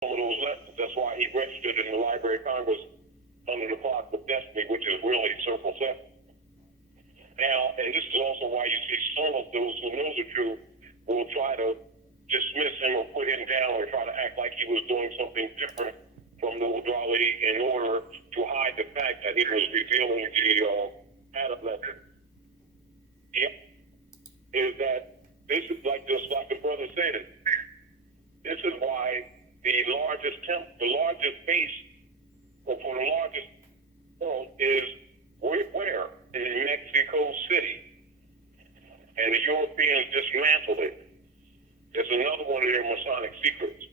some of those lessons. That's why he registered in the Library of Congress under the Clock of Destiny, which is really Circle 7. Now, and this is also why you see some of those who know the truth will try to dismiss him or put him down or try to act like he was doing something different from the Udrali in order to hide the fact that he was revealing the Adam letter. Yep. Is that this is like just like the brother said, this is why the largest base for the largest world is where? In Mexico City. And the Europeans dismantled it. It's another one of their Masonic secrets.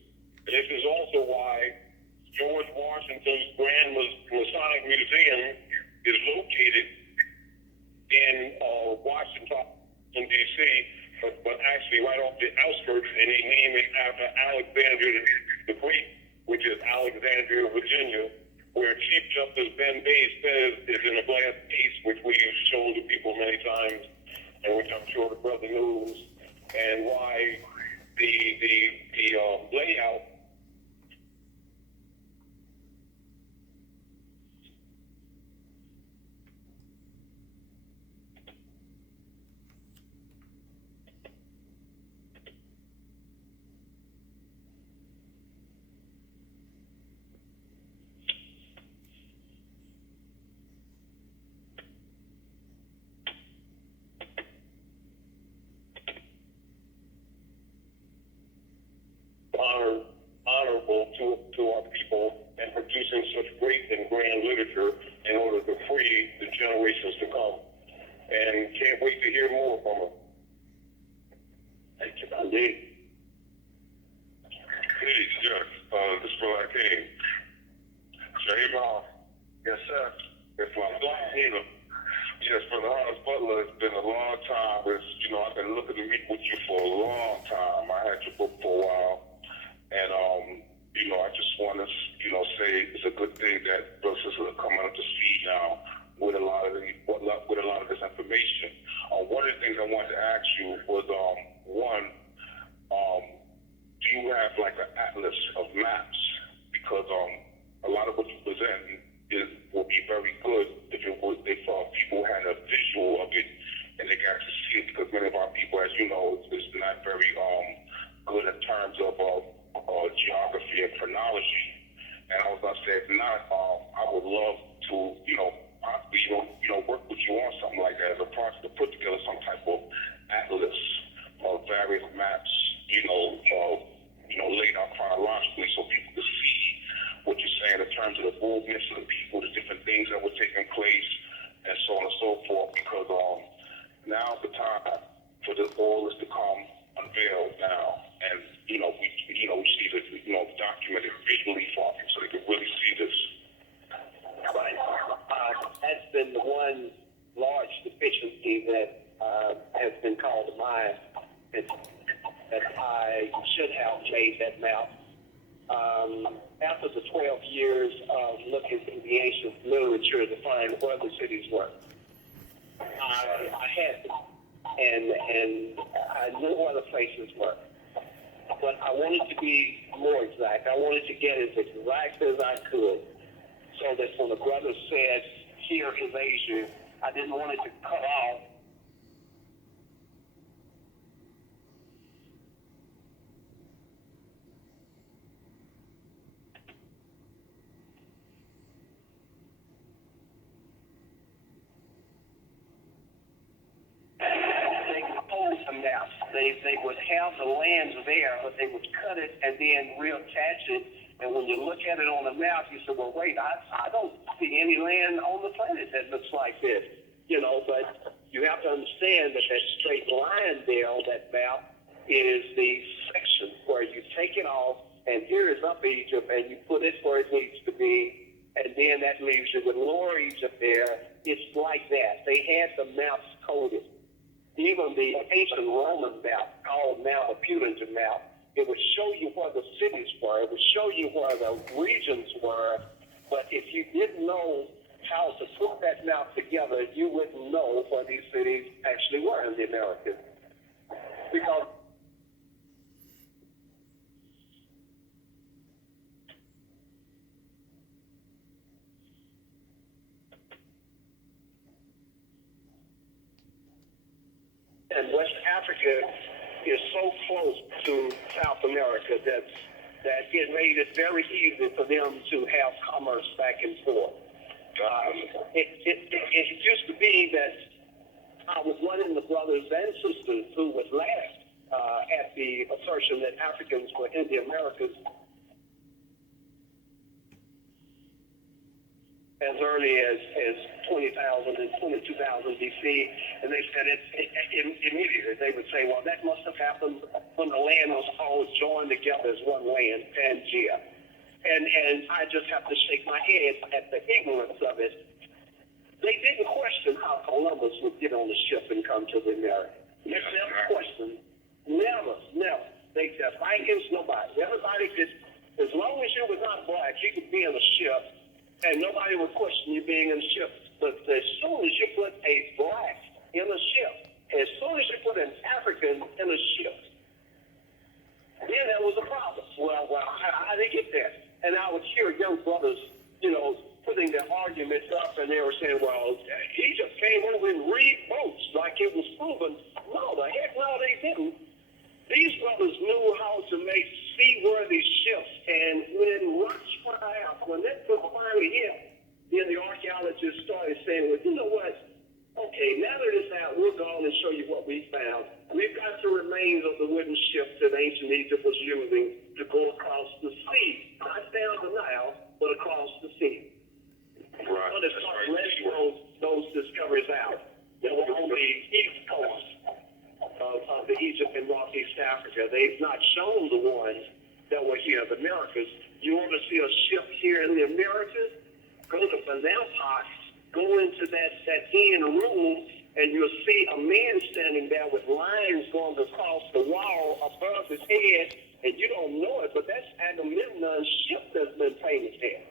This is also why George Washington's Grand Masonic Museum is located in Washington, D.C., but actually right off the outskirts, and they name it after Alexander the Great, which is Alexandria, Virginia, where Chief Justice Ben Bays says is in a glass case, which we've shown to people many times, and which I'm sure the brother knows, and why the layout honorable to our people and producing such great and grand literature in order to free the generations to come. And can't wait to hear more from her. Thank you, Andy. Please, yes. This is where I came. Shahima. Yes, sir. It's my long. Yes, Brother Horace Butler, it's been a long time. I've been looking to meet with you for a long time. I had your book for a while. And, I just want to, say it's a good thing that brothers and sisters are coming up to speed now with a lot of this information. One of the things I wanted to ask you was, do you have like an atlas of maps? Because a lot of what you present will be very good if people had a visual of it and they got to see it. Because many of our people, as you know, is not very good in terms of geography and chronology. And I was going to say, if not, I would love to, possibly, work with you on something like that as a process to put together some type of atlas of various maps, laid out chronologically so people could see what you're saying in terms of the movements of the people, the different things that were taking place, and so on and so forth. Because now's the time for all this to come unveiled now, and we see this, documented visually for people so they can really see this. Right. That's been the one large deficiency that has been called to mind. That I should have made that map. After the 12 years of looking through the ancient literature to find where the cities were, I had them, and I knew where the places were. But I wanted to be more exact. I wanted to get as exact as I could, so that when the brother said, "Here is Asia," I didn't want it to cut off. They would have the lands there, but they would cut it and then reattach it. And when you look at it on the map, you say, well, wait, I don't see any land on the planet that looks like this. But you have to understand that straight line there on that map is the section where you take it off, and here is Upper Egypt, and you put it where it needs to be, and then that leaves you with Lower Egypt there. It's like that. They had the maps coded. Even the ancient Roman map, called now the Punitive map, it would show you where the cities were. It would show you where the regions were. But if you didn't know how to put that map together, you wouldn't know where these cities actually were in the Americas. Because and West Africa is so close to South America that it made it very easy for them to have commerce back and forth. It used to be that I was one of the brothers and sisters who was laughed at the assertion that Africans were in the Americas as early as 20,000 and 22,000 BC, and they said immediately they would say, well, that must have happened when the land was all joined together as one land, Pangea. And I just have to shake my head at the ignorance of it. They didn't question how Columbus would get on the ship and come to the Americas. They never questioned. Never. They said, Vikings, nobody. Everybody could, as long as you were not black, you could be in a ship, and nobody would question you being in a ship. But as soon as you put a black in a ship, as soon as you put an African in a ship, then that was a problem. Well, how did they get there? And I would hear young brothers, putting their arguments up, and they were saying, well, he just came over and read boats like it was proven. No, the heck no, they didn't. These brothers knew how to make seaworthy ships, and when rocks fly out, when that was finally hit, then the archaeologists started saying, well, you know what? Okay, now that it's out, we'll go on and show you what we found. We've got the remains of the wooden ships that ancient Egypt was using to go across the sea. Not down the Nile, but across the sea. Right. So they started letting those discoveries out. They were on the east coast of the Egypt and Northeast Africa. They've not shown the ones that were here in the Americas. You want to see a ship here in the Americas? Go to Banalpox, go into that end room, and you'll see a man standing there with lines going across the wall above his head, and you don't know it, but that's Agamemnon's ship that's been painted there.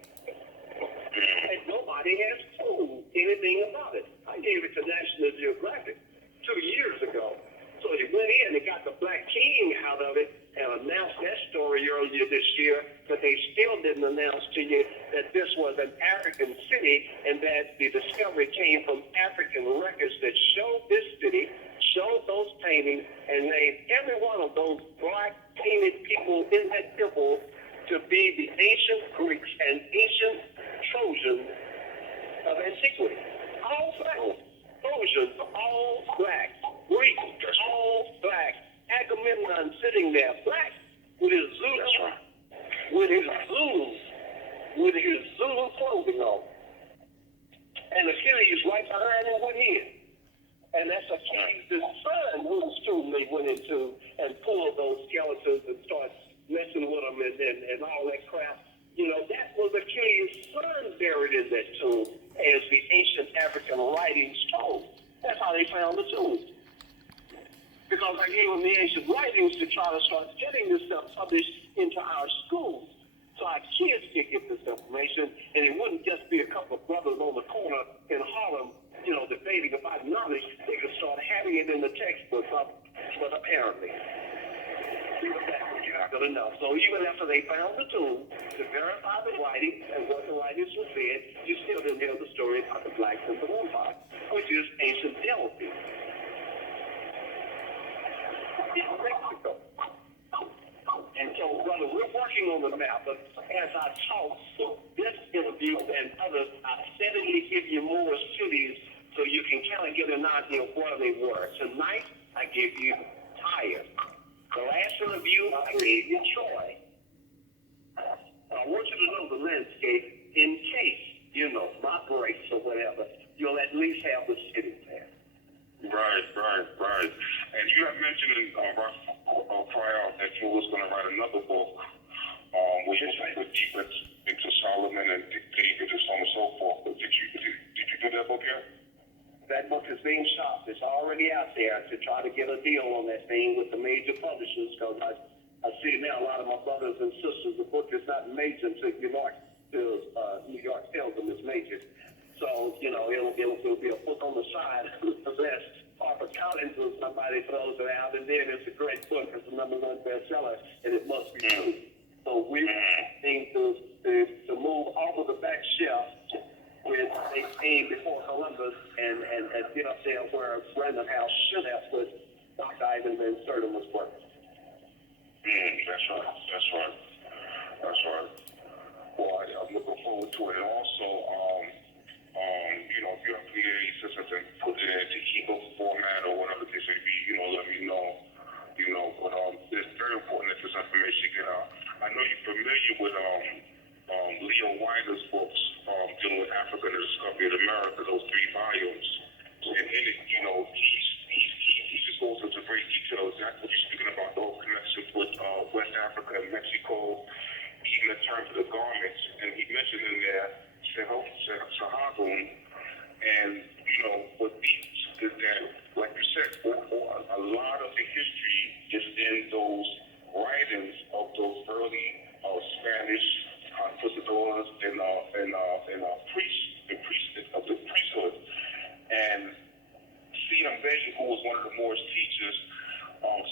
And nobody has told anything about it. I gave it to National Geographic 2 years ago. So he went in and got the Black King out of it and announced that story earlier this year, but they still didn't announce to you that this was an African city and that the discovery came from African records that showed this city, showed those paintings, and named every one of those black painted people in that temple to be the ancient Greeks and ancient Trojans of antiquity. All black. Trojans, all black. Greeks, all black. Agamemnon sitting there, black, with his Zulu, with his Zulu clothing on. And Achilles right behind him with his. And that's Achilles' son whose tomb they went into and pulled those skeletons and started messing with them and all that crap. That was Achilles' son buried in that tomb, as the ancient African writings told. That's how they found the tomb. Because I gave them the ancient writings to try to start getting this stuff published into our schools, so our kids could get this information, and it wouldn't just be a couple of brothers on the corner in Harlem, debating about knowledge. They could start having it in the textbooks, but apparently, good enough. So even after they found the tomb to verify the writings and what the writings were said, you still didn't hear the story about the Black Temple Empire, which is ancient Delphi. Mexico. And so, brother, we're working on the map, but as I talk, this interview and others, I steadily give you more cities so you can kind of get an idea of where they were. Tonight, I give you Tyre. The last interview, I gave you Troy. I want you to know the landscape in case, my breaks or whatever, you'll at least have the cities there. Right. And you had mentioned prior that you was going to write another book, where you would deep into Solomon and David and so on and so forth. But did you do that book yet? That book is being shopped. It's already out there to try to get a deal on that thing with the major publishers, because I see now a lot of my brothers and sisters, the book is not major until New York tells them it's major. So, it'll be a book on the side unless Harper Collins or somebody throws it out, and then it's a great book. It's the #1 bestseller, and it must be true. So we need to move off of the back shelf with they came before Columbus and get up there where Random House should have put heard him was working. That's right. Well, I'm looking forward to it. And also, if your PA says something, put it in to keep up format or whatever the case may be, let me know. But it's very important that this information get out. I know you're familiar with Leo Wilder's books dealing with Africa and the discovery of America, those 3 volumes. And in it, he just goes into great detail exactly what you're speaking about, the whole connection with West Africa and Mexico, even in terms of the garments. And he mentioned in there Sahagum, and what beats is that, like you said, a lot of the history is in those writings of those early Spanish conquistadors and priests, of the priesthood. And C.M. Bay, who was one of the Moorish teachers,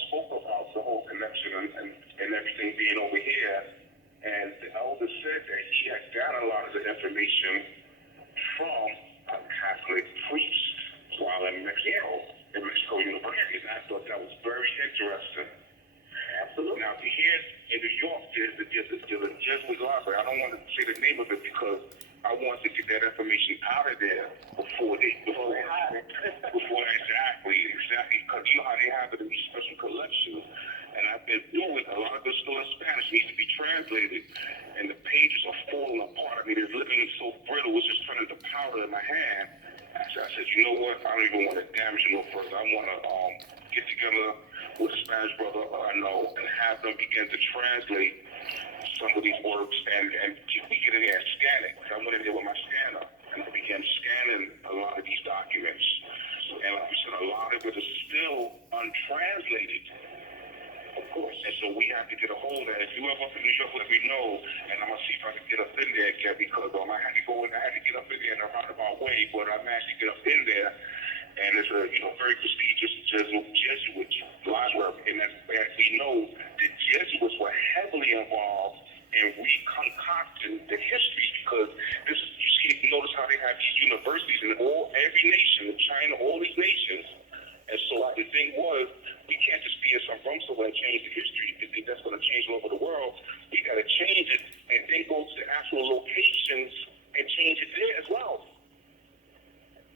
spoke about the whole connection and everything being over here. And the elder said that he had gotten a lot of the information from a Catholic priest while in Mexico University. And I thought that was very interesting. Absolutely. Now, here in New York, there's a Jesuit library. I don't want to say the name of it because I want to get that information out of there before they hide it. Exactly. Because you know how they have it in these special collections. And I've been doing a lot of it still in Spanish, needs to be translated. And the pages are falling apart. I mean, it's literally so brittle, it's just turning to powder in my hand. So I said, you know what? I don't even want to damage it no further. I want to get together with a Spanish brother I know and have them begin to translate some of these works and we get in there and scan it. I went in there with my scanner and I began scanning a lot of these documents. And like we said, a lot of it is still untranslated. Of course. And so we have to get a hold of that. If you ever up in New York, let me know, and I'm going to see if I can get up in there again because I had to get up in there in a roundabout way, but I managed to get up in there, and it's a very prestigious Jesuit library. And as we know, the Jesuits were heavily involved in reconcocting the history because you notice how they have these universities in every nation, in China, all these nations. And so the thing was, we can't just be in some room somewhere and change the history. If you think that's going to change all over the world, we got to change it and then go to the actual locations and change it there as well.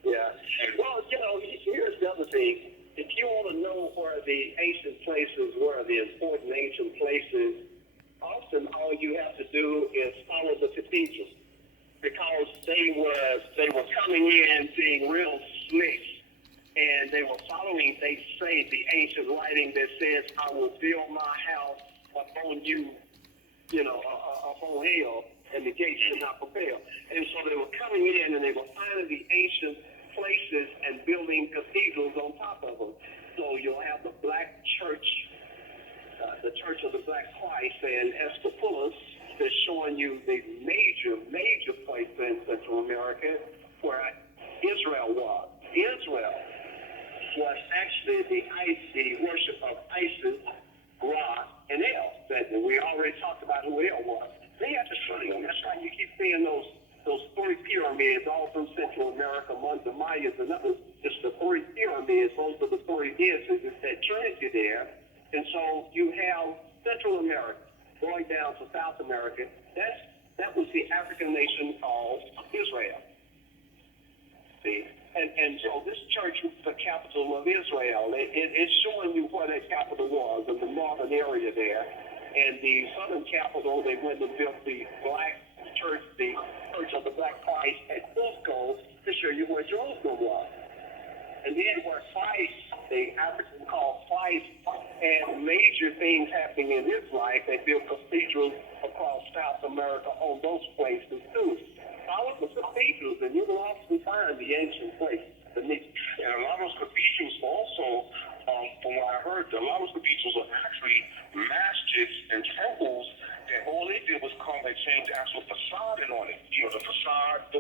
Yeah. Well, here's the other thing. If you want to know where the ancient places were, the important ancient places, often all you have to do is follow the cathedrals because they were coming in being real slick. And they were following, they say, the ancient writing that says, I will build my house upon you, upon hell, and the gates should not prevail. And so they were coming in and they were finding the ancient places and building cathedrals on top of them. So you'll have the Black Church, the Church of the Black Christ, and Escapulus, that's showing you the major place in Central America where Israel was. Israel was actually the worship of Isis, Ra, and El. That we already talked about who El was. They had to study them. That's why you keep seeing those 3 pyramids all through Central America among the Mayas and others. It's the 3 pyramids. Those are the 3 deities. It's that Trinity there. And so you have Central America going down to South America. That was the African nation called Israel. See? And so this church was the capital of Israel. It's showing you where that capital was in the northern area there. And the southern capital, they went and built the Black Church, the Church of the Black Christ at Cusco to show you where Jerusalem was. And then where Christ, the African called Christ, had major things happening in his life. They built cathedrals across South America on those places too. Follow the cathedrals, and you will often find the ancient places beneath. And a lot of those cathedrals also, from what I heard, a lot of those cathedrals are actually masjids and temples that all they did was come and change the actual facade on it. The facade, the